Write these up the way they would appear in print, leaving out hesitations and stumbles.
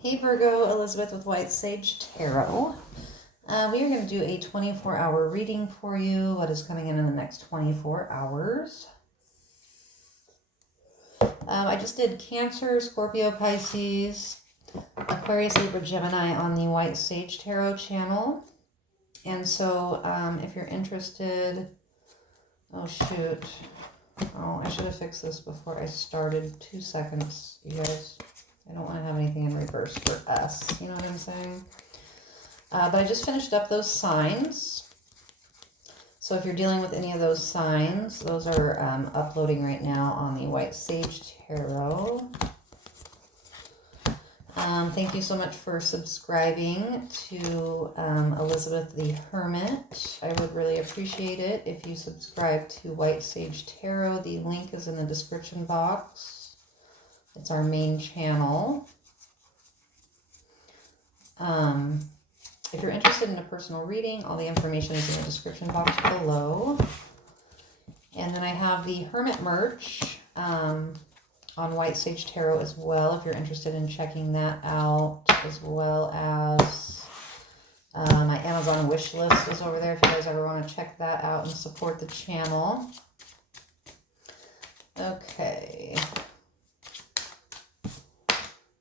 Hey Virgo, Elizabeth with White Sage Tarot. We are going to do a 24-hour reading for you. What is coming in the next 24 hours? I just did Cancer, Scorpio, Pisces, Aquarius, Libra, Gemini on the White Sage Tarot channel. And so if you're interested... Oh, shoot. Oh, I should have fixed this before I started. 2 seconds, you guys. I don't want to have anything in reverse for us. You know what I'm saying? But I just finished up those signs. So if you're dealing with any of those signs, those are uploading right now on the White Sage Tarot. Thank you so much for subscribing to Elizabeth the Hermit. I would really appreciate it if you subscribe to White Sage Tarot. The link is in the description box. It's our main channel. If you're interested in a personal reading, all the information is in the description box below. And then I have the Hermit merch on White Sage Tarot as well, if you're interested in checking that out, as well as my Amazon wish list is over there if you guys ever want to check that out and support the channel. Okay.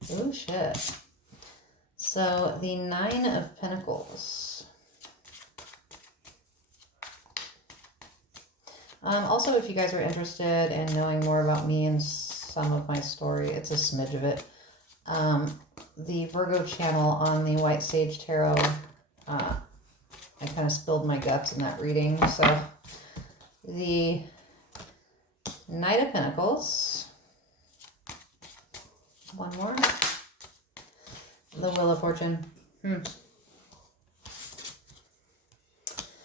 Oh, shit. So, the Nine of Pentacles. Also, if you guys are interested in knowing more about me and some of my story, it's a smidge of it. The Virgo channel on the White Sage Tarot, I kind of spilled my guts in that reading. So, the Knight of Pentacles. One more. The Wheel of Fortune.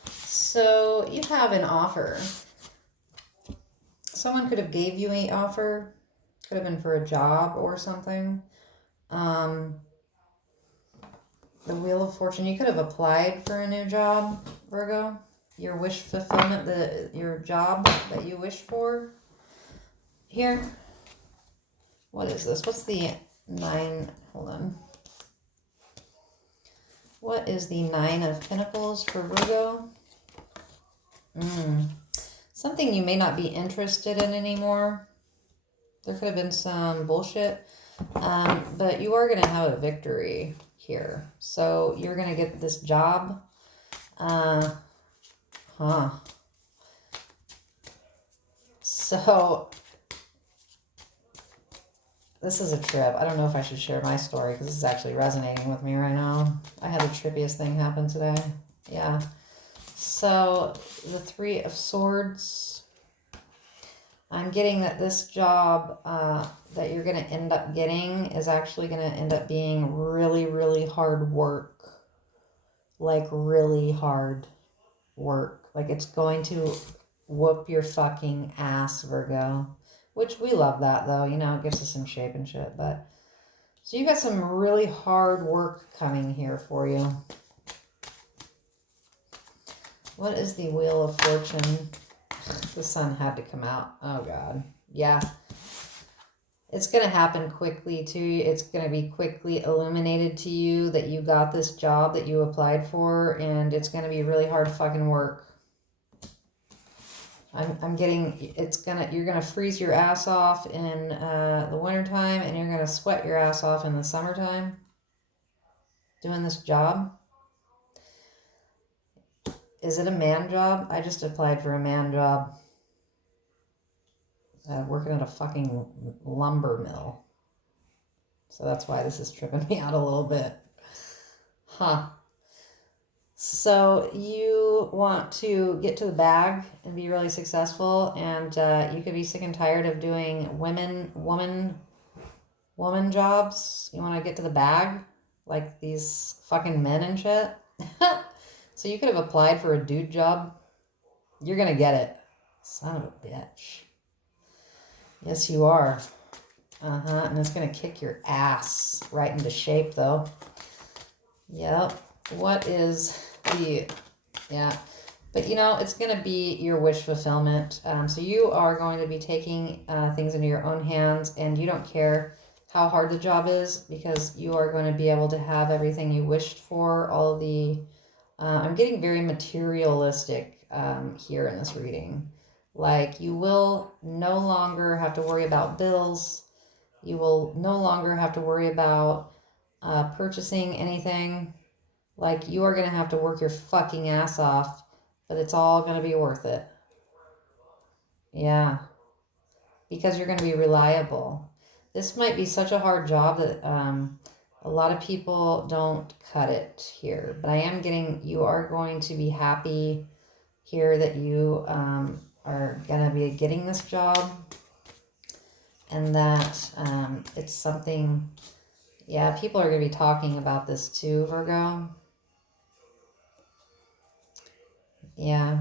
So you have an offer. Someone could have gave you an offer. Could have been for a job or something. The Wheel of Fortune. You could have applied for a new job, Virgo. Your wish fulfillment, your job that you wish for. Here. What is this? What's the nine? Hold on. What is the Nine of Pentacles for Virgo? Something you may not be interested in anymore. There could have been some bullshit. But you are going to have a victory here. So you're going to get this job. So... this is a trip. I don't know if I should share my story because this is actually resonating with me right now. I had the trippiest thing happen today. Yeah. So, the Three of Swords. I'm getting that this job that you're going to end up getting is actually going to end up being really, really hard work. Like, really hard work. Like, it's going to whoop your fucking ass, Virgo. Which we love that, though. You know, it gets us in shape and shit. But so you got some really hard work coming here for you. What is the Wheel of Fortune? The sun had to come out. Oh, God. Yeah. It's going to happen quickly, too. It's going to be quickly illuminated to you that you got this job that you applied for. And it's going to be really hard fucking work. I'm getting, you're gonna freeze your ass off in the wintertime and you're gonna sweat your ass off in the summertime doing this job. Is it a man job? I just applied for a man job. Working at a fucking lumber mill. So that's why this is tripping me out a little bit. Huh. So you want to get to the bag and be really successful, and you could be sick and tired of doing woman jobs. You want to get to the bag, like these fucking men and shit. So you could have applied for a dude job. You're gonna get it, son of a bitch. Yes, you are. And it's gonna kick your ass right into shape, though. Yep. What is yeah, but you know, it's going to be your wish fulfillment. So you are going to be taking things into your own hands, and you don't care how hard the job is, because you are going to be able to have everything you wished for. All the I'm getting very materialistic here in this reading. Like, you will no longer have to worry about bills. You will no longer have to worry about purchasing anything. Like, you are going to have to work your fucking ass off, but it's all going to be worth it. Yeah. Because you're going to be reliable. This might be such a hard job that a lot of people don't cut it here. But I am getting, you are going to be happy here that you are going to be getting this job. And that it's something, yeah, people are going to be talking about this too, Virgo. Yeah.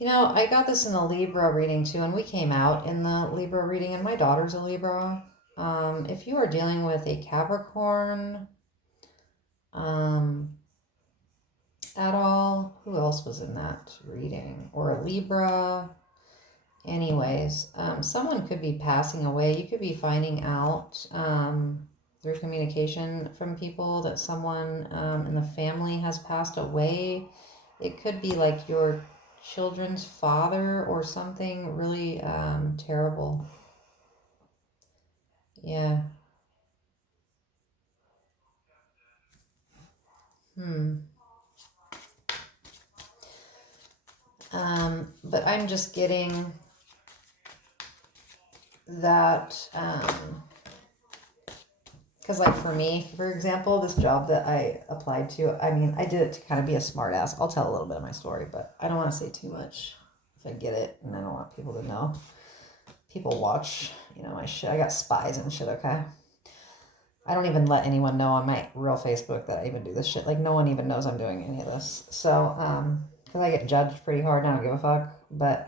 You know, I got this in the Libra reading too, and we came out in the Libra reading, and my daughter's a Libra. If you are dealing with a Capricorn at all, who else was in that reading? Or a Libra? Anyways, someone could be passing away. You could be finding out through communication from people that someone in the family has passed away. It could be like your children's father or something really terrible. Yeah. But I'm just getting that, because like for me, for example, this job that I applied to, I mean, I did it to kind of be a smart ass. I'll tell a little bit of my story, but I don't want to say too much if I get it, and I don't want people to know. People watch, you know, my shit. I got spies and shit, okay? I don't even let anyone know on my real Facebook that I even do this shit. Like, no one even knows I'm doing any of this. So, because I get judged pretty hard, and I don't give a fuck. But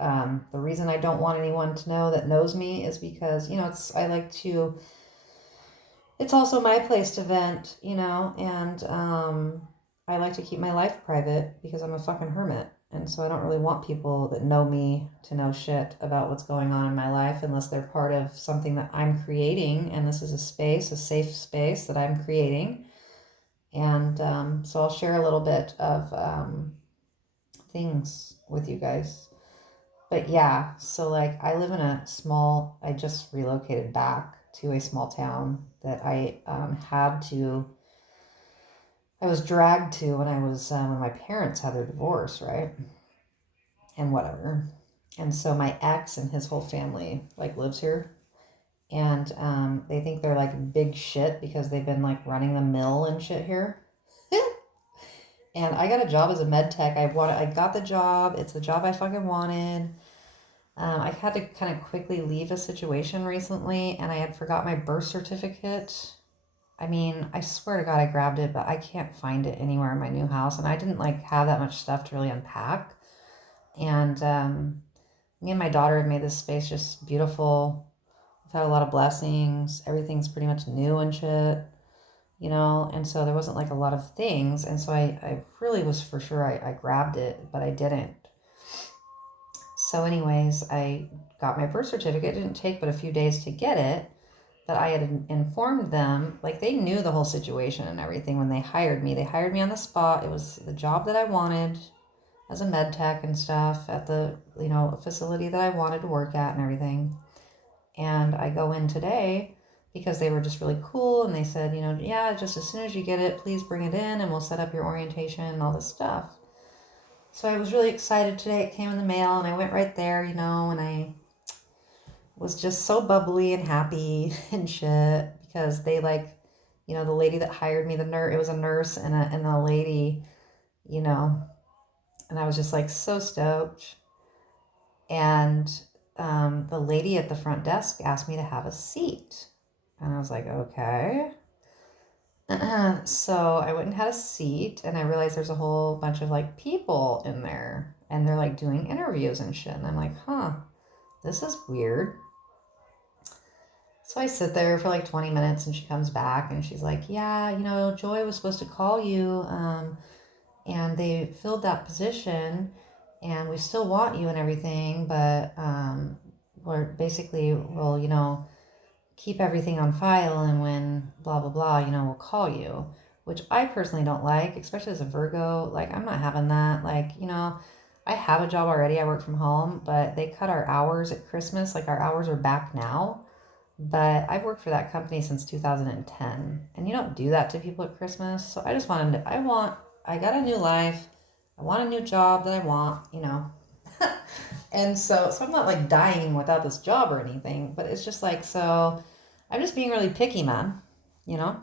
the reason I don't want anyone to know that knows me is because, you know, I like to, it's also my place to vent, you know, and I like to keep my life private because I'm a fucking hermit. And so I don't really want people that know me to know shit about what's going on in my life unless they're part of something that I'm creating. And this is a space, a safe space that I'm creating. And so I'll share a little bit of things with you guys. But yeah, so like I live in a small, I just relocated back to a small town that I was dragged to when I was, when my parents had their divorce, right? And whatever. And so my ex and his whole family like lives here. And they think they're like big shit because they've been like running the mill and shit here. And I got a job as a med tech. I got the job. It's the job I fucking wanted. I had to kind of quickly leave a situation recently, and I had forgot my birth certificate. I mean, I swear to God I grabbed it, but I can't find it anywhere in my new house, and I didn't like have that much stuff to really unpack. And me and my daughter have made this space just beautiful. We've had a lot of blessings. Everything's pretty much new and shit, you know, and so there wasn't like a lot of things, and so I really was for sure I grabbed it, but I didn't. So anyways, I got my birth certificate. It didn't take but a few days to get it, but I had informed them, like they knew the whole situation and everything when they hired me. They hired me on the spot. It was the job that I wanted as a med tech and stuff at the, you know, facility that I wanted to work at and everything. And I go in today because they were just really cool, and they said, you know, yeah, just as soon as you get it, please bring it in and we'll set up your orientation and all this stuff. So I was really excited today. It came in the mail, and I went right there, you know, and I was just so bubbly and happy and shit because they like, you know, the lady that hired me, the nurse, it was a nurse and a lady, you know, and I was just like so stoked. And the lady at the front desk asked me to have a seat, and I was like, okay. So I went and had a seat, and I realized there's a whole bunch of like people in there, and they're like doing interviews and shit. And I'm like, huh, this is weird. So I sit there for like 20 minutes, and she comes back and she's like, yeah, you know, Joy was supposed to call you, and they filled that position, and we still want you and everything, but basically will, you know, keep everything on file, and when blah, blah, blah, you know, we'll call you, which I personally don't like, especially as a Virgo. Like, I'm not having that. Like, you know, I have a job already. I work from home, but they cut our hours at Christmas. Like, our hours are back now. But I've worked for that company since 2010, and you don't do that to people at Christmas. So I just wanted to, I got a new life. I want a new job that I want, you know. And so I'm not like dying without this job or anything, but it's just like, so I'm just being really picky, man. You know,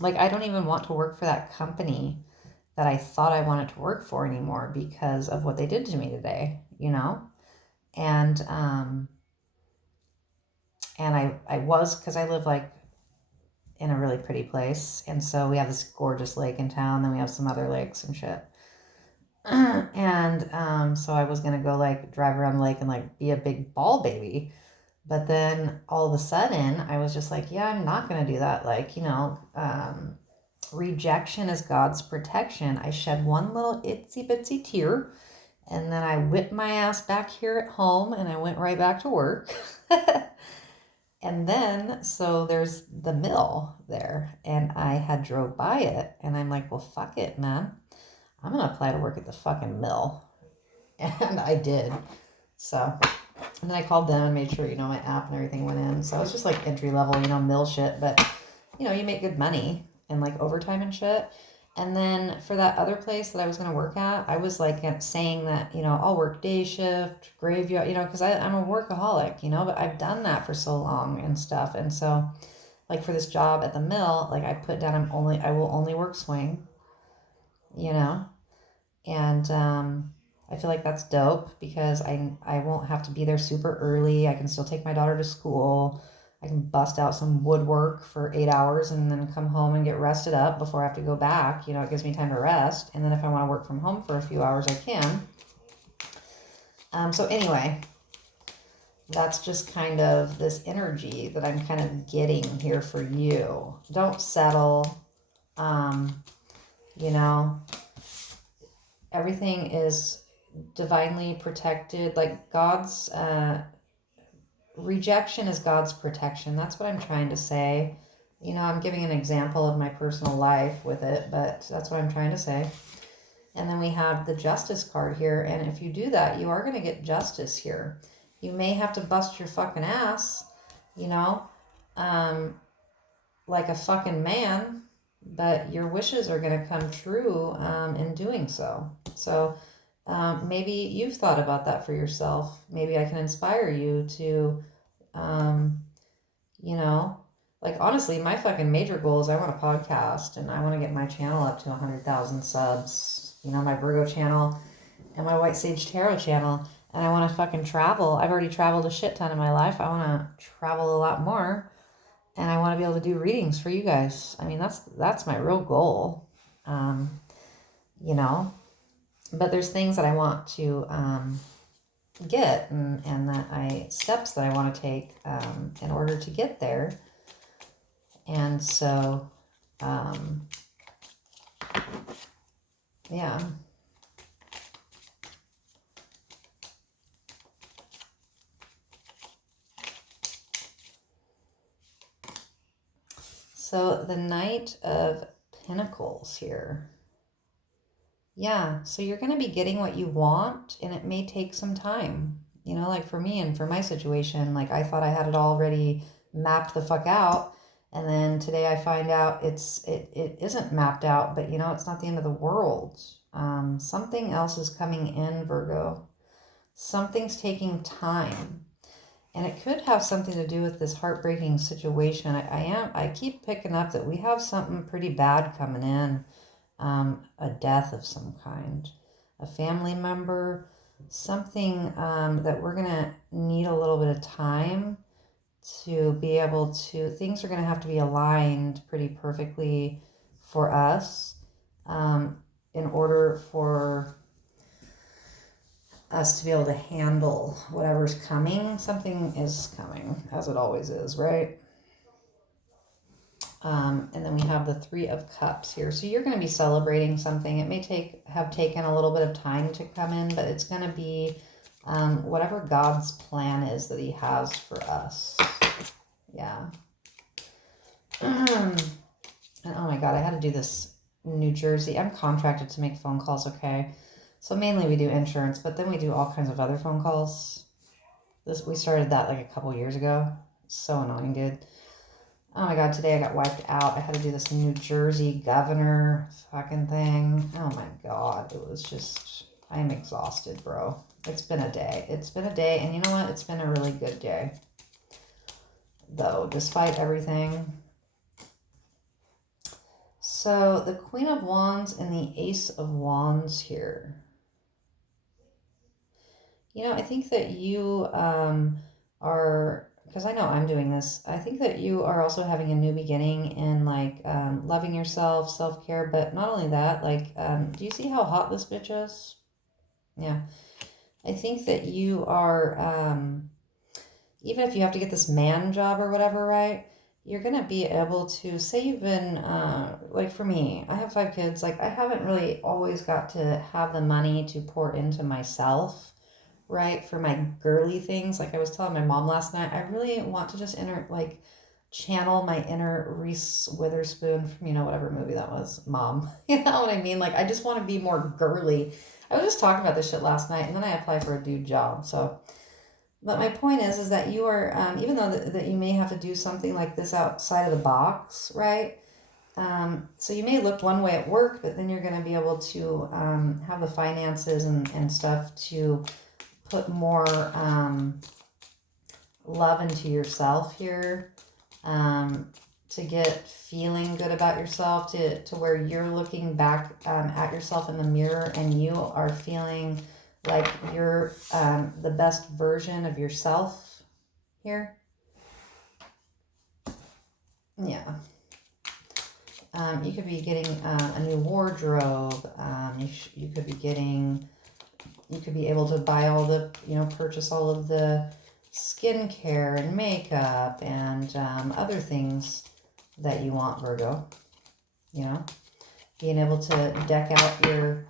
like I don't even want to work for that company that I thought I wanted to work for anymore because of what they did to me today, you know? And, I was, because I live like in a really pretty place. And so we have this gorgeous lake in town, then we have some other lakes and shit. And so I was gonna go like drive around the lake and like be a big ball baby. But then all of a sudden I was just like, yeah, I'm not gonna do that. Like, you know, rejection is God's protection. I shed one little itsy bitsy tear, and then I whipped my ass back here at home and I went right back to work. And then, so there's the mill there, and I had drove by it, and I'm like, well, fuck it, man. I'm going to apply to work at the fucking mill. And I did. So, and then I called them and made sure, you know, my app and everything went in. So it's just like entry level, you know, mill shit, but, you know, you make good money and like overtime and shit. And then for that other place that I was going to work at, I was like saying that, you know, I'll work day shift, graveyard, you know, because I'm a workaholic, you know, but I've done that for so long and stuff. And so, like for this job at the mill, like I put down, I will only work swing, you know, and I feel like that's dope because I won't have to be there super early. I can still take my daughter to school. I can bust out some woodwork for 8 hours and then come home and get rested up before I have to go back. You know, it gives me time to rest. And then if I want to work from home for a few hours, I can. So anyway, that's just kind of this energy that I'm kind of getting here for you. Don't settle. You know, everything is divinely protected. Like God's rejection is God's protection. That's what I'm trying to say. You know, I'm giving an example of my personal life with it, but that's what I'm trying to say. And then we have the justice card here. And if you do that, you are going to get justice here. You may have to bust your fucking ass, you know, like a fucking man, but your wishes are going to come true in doing so. So maybe you've thought about that for yourself. Maybe I can inspire you to, you know, like honestly, my fucking major goal is I want a podcast and I want to get my channel up to 100,000 subs. You know, my Virgo channel and my White Sage Tarot channel. And I want to fucking travel. I've already traveled a shit ton in my life. I want to travel a lot more. And I want to be able to do readings for you guys. I mean, that's my real goal. You know, but there's things that I want to get and that steps that I want to take in order to get there. And so, yeah. So the Knight of Pentacles here. Yeah, so you're going to be getting what you want, and it may take some time. You know, like for me and for my situation, like I thought I had it already mapped the fuck out, and then today I find out it isn't mapped out, but you know, it's not the end of the world. Something else is coming in, Virgo. Something's taking time. And it could have something to do with this heartbreaking situation. I keep picking up that we have something pretty bad coming in. A death of some kind, a family member, something that we're going to need a little bit of time to be able to, things are going to have to be aligned pretty perfectly for us in order for us to be able to handle whatever's coming. Something is coming, as it always is, right? And then we have the Three of Cups here. So you're going to be celebrating something. It may have taken a little bit of time to come in, but it's going to be whatever God's plan is that he has for us. Yeah. And oh my God, I had to do this in New Jersey. I'm contracted to make phone calls, okay? So mainly we do insurance, but then we do all kinds of other phone calls. We started that like a couple years ago. So annoying, dude. Oh my God, today I got wiped out. I had to do this New Jersey governor fucking thing. Oh my God, it was just, I am exhausted, bro. It's been a day. It's been a day, and you know what? It's been a really good day. Though, despite everything. So, the Queen of Wands and the Ace of Wands here. You know, I think that you are, because I know I'm doing this, I think that you are also having a new beginning in like loving yourself, self-care, but not only that, like, do you see how hot this bitch is? Yeah. I think that you are, even if you have to get this man job or whatever, right? You're going to be able to, say you've been, like for me, I have 5 kids, like I haven't really always got to have the money to pour into myself, right? For my girly things. Like I was telling my mom last night, I really want to just channel my inner Reese Witherspoon from, you know, whatever movie that was, Mom. You know what I mean? Like I just want to be more girly. I was just talking about this shit last night, and then I applied for a dude job, so... But my point is that you are, even though that you may have to do something like this outside of the box, right? So you may look one way at work, but then you're going to be able to have the finances and stuff to put more love into yourself here, to get feeling good about yourself, to where you're looking back at yourself in the mirror and you are feeling like you're the best version of yourself here. Yeah. You could be getting a new wardrobe. You could be getting, you could be able to buy all the, you know, purchase all of the skincare and makeup and other things that you want, Virgo. You know, being able to deck out your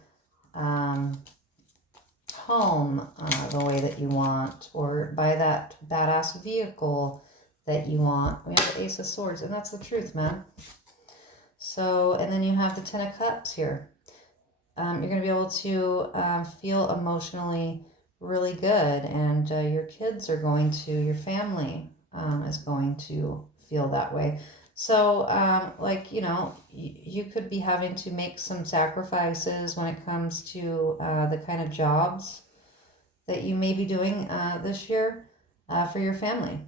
home the way that you want, or buy that badass vehicle that you want. We have the Ace of Swords, and that's the truth, man. So, and then you have the Ten of Cups here. You're going to be able to feel emotionally really good, and your kids are going to, your family is going to feel that way. So, like, you know, you could be having to make some sacrifices when it comes to the kind of jobs that you may be doing this year for your family.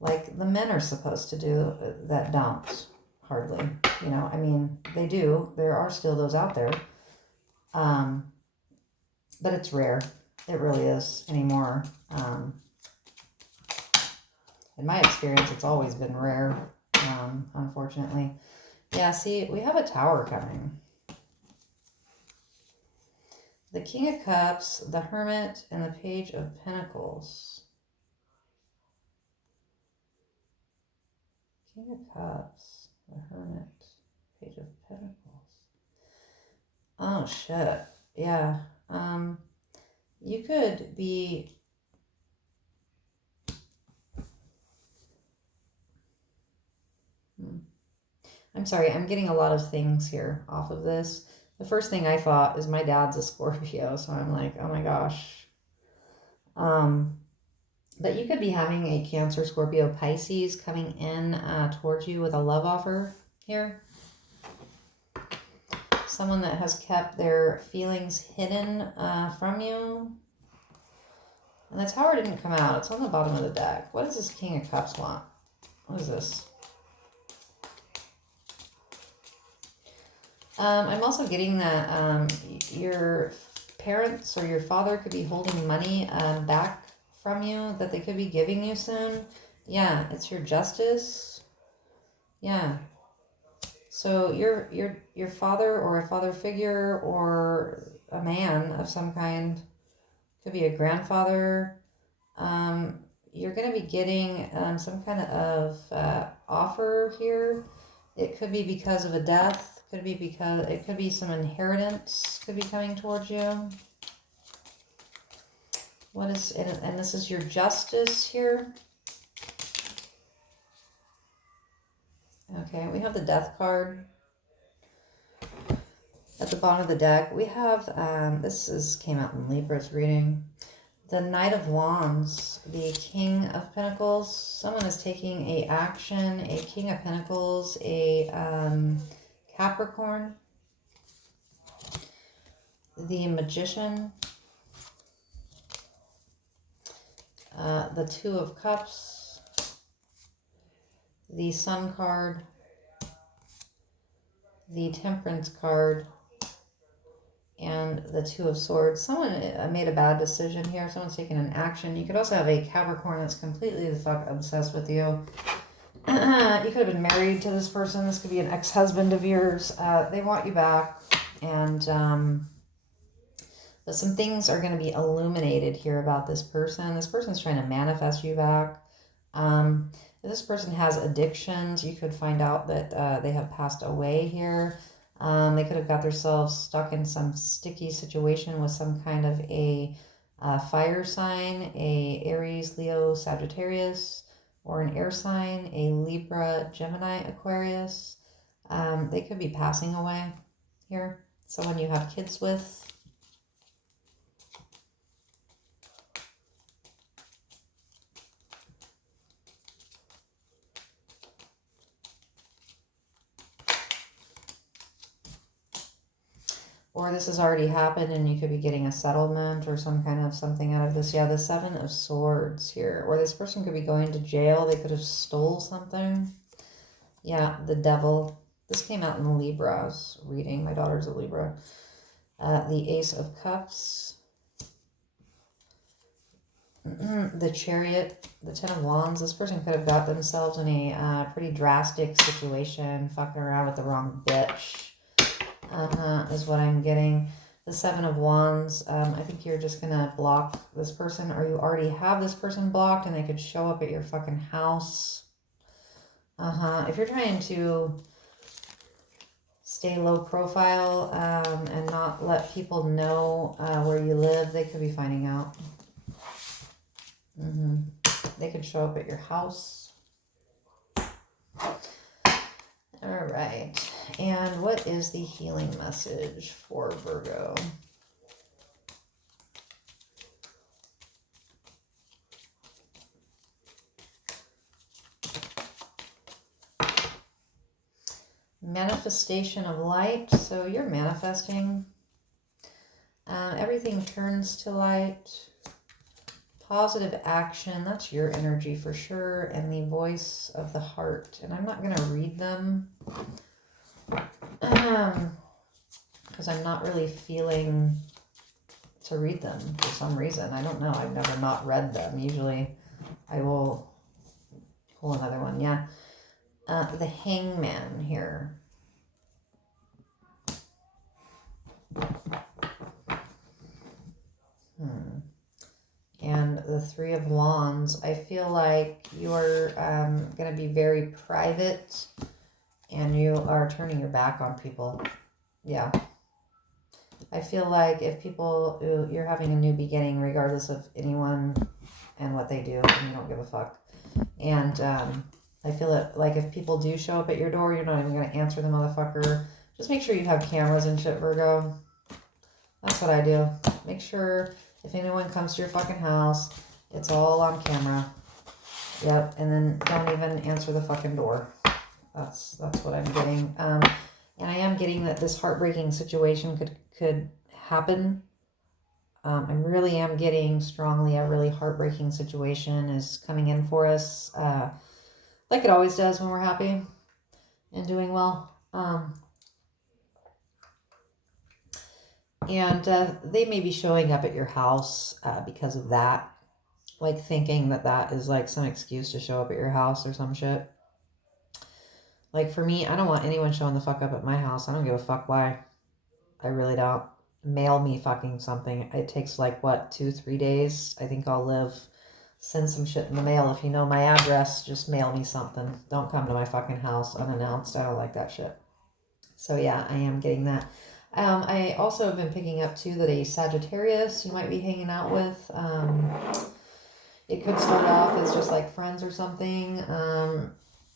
Like the men are supposed to do that don't, hardly. You know, I mean, they do. There are still those out there. But it's rare. It really is anymore. In my experience, it's always been rare, unfortunately. Yeah, see, we have a Tower coming. The King of Cups, the Hermit, and the Page of Pentacles. King of Cups, the Hermit, Page of Pentacles. Oh, shit. Yeah. You could be... I'm sorry, I'm getting a lot of things here off of this. The first thing I thought is my dad's a Scorpio, so I'm like, oh my gosh. But you could be having a Cancer, Scorpio, Pisces coming in towards you with a love offer here. Someone that has kept their feelings hidden from you. And the Tower didn't come out. It's on the bottom of the deck. What does this King of Cups want? What is this? I'm also getting that your parents or your father could be holding money back from you that they could be giving you soon. Yeah, it's your Justice. Yeah. So your father or a father figure or a man of some kind, could be a grandfather. You're going to be getting some kind of offer here. It could be because of a death. Could be because it could be some inheritance could be coming towards you. What is, and this is your justice here. Okay, we have the death card at the bottom of the deck. We have, came out in Libra's reading. The Knight of Wands, the King of Pentacles. Someone is taking a action, a King of Pentacles, a Capricorn. The Magician. The Two of Cups. The Sun card. The Temperance card. And the Two of Swords. Someone made a bad decision here. Someone's taking an action. You could also have a Capricorn that's completely the fuck obsessed with you. You could have been married to this person. This could be an ex-husband of yours. They want you back. And, but some things are going to be illuminated here about this person. This person's trying to manifest you back. If this person has addictions, you could find out that they have passed away here. They could have got themselves stuck in some sticky situation with some kind of a fire sign, a Aries, Leo, Sagittarius, or an air sign, a Libra, Gemini, Aquarius. They could be passing away here. Someone you have kids with. Or this has already happened and you could be getting a settlement or some kind of something out of this. Yeah, the Seven of Swords here. Or this person could be going to jail. They could have stole something. Yeah, the Devil. This came out in Libra's reading. My daughter's a Libra. The Ace of Cups. The Chariot. The Ten of Wands. This person could have got themselves in a pretty drastic situation. Fucking around with the wrong bitch. Is what I'm getting. The Seven of Wands, I think you're just gonna block this person, or you already have this person blocked and they could show up at your fucking house. If you're trying to stay low profile and not let people know where you live, they could be finding out. They could show up at your house. All right. And what is the healing message for Virgo? Manifestation of light. So you're manifesting. Everything turns to light. Positive action. That's your energy for sure. And the voice of the heart. And I'm not going to read them. Because I'm not really feeling to read them for some reason. I don't know. I've never not read them. Usually I will pull another one. Yeah. The Hangman here. And the Three of Wands. I feel like you're going to be very private and you are turning your back on people. Yeah. I feel like if people, you're having a new beginning regardless of anyone and what they do, and you don't give a fuck. And I feel it like if people do show up at your door, you're not even going to answer the motherfucker. Just make sure you have cameras and shit, Virgo. That's what I do. Make sure if anyone comes to your fucking house, it's all on camera. Yep. And then don't even answer the fucking door. That's what I'm getting. And I am getting that this heartbreaking situation could happen. I really am getting strongly a really heartbreaking situation is coming in for us. Like it always does when we're happy and doing well. And they may be showing up at your house because of that. Like thinking that is like some excuse to show up at your house or some shit. Like for me, I don't want anyone showing the fuck up at my house. I don't give a fuck why. I really don't. Mail me fucking something. It takes like what, 2-3 days? I think I'll live. Send some shit in the mail. If you know my address, just mail me something. Don't come to my fucking house unannounced. I don't like that shit. So yeah, I am getting that. I also have been picking up too that a Sagittarius you might be hanging out with. It could start off as just like friends or something.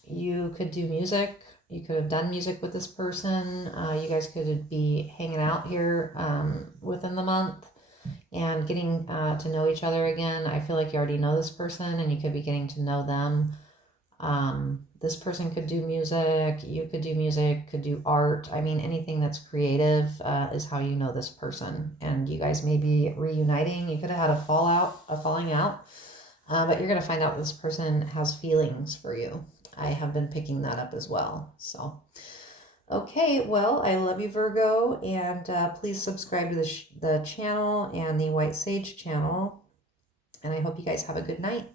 You could do music. You could have done music with this person. You guys could be hanging out here within the month and getting to know each other again. I feel like you already know this person and you could be getting to know them. This person could do music, you could do music, could do art. I mean, anything that's creative is how you know this person. And you guys may be reuniting. You could have had a falling out, but you're going to find out this person has feelings for you. I have been picking that up as well. So, okay, well, I love you, Virgo, and please subscribe to the channel and the White Sage channel. And I hope you guys have a good night.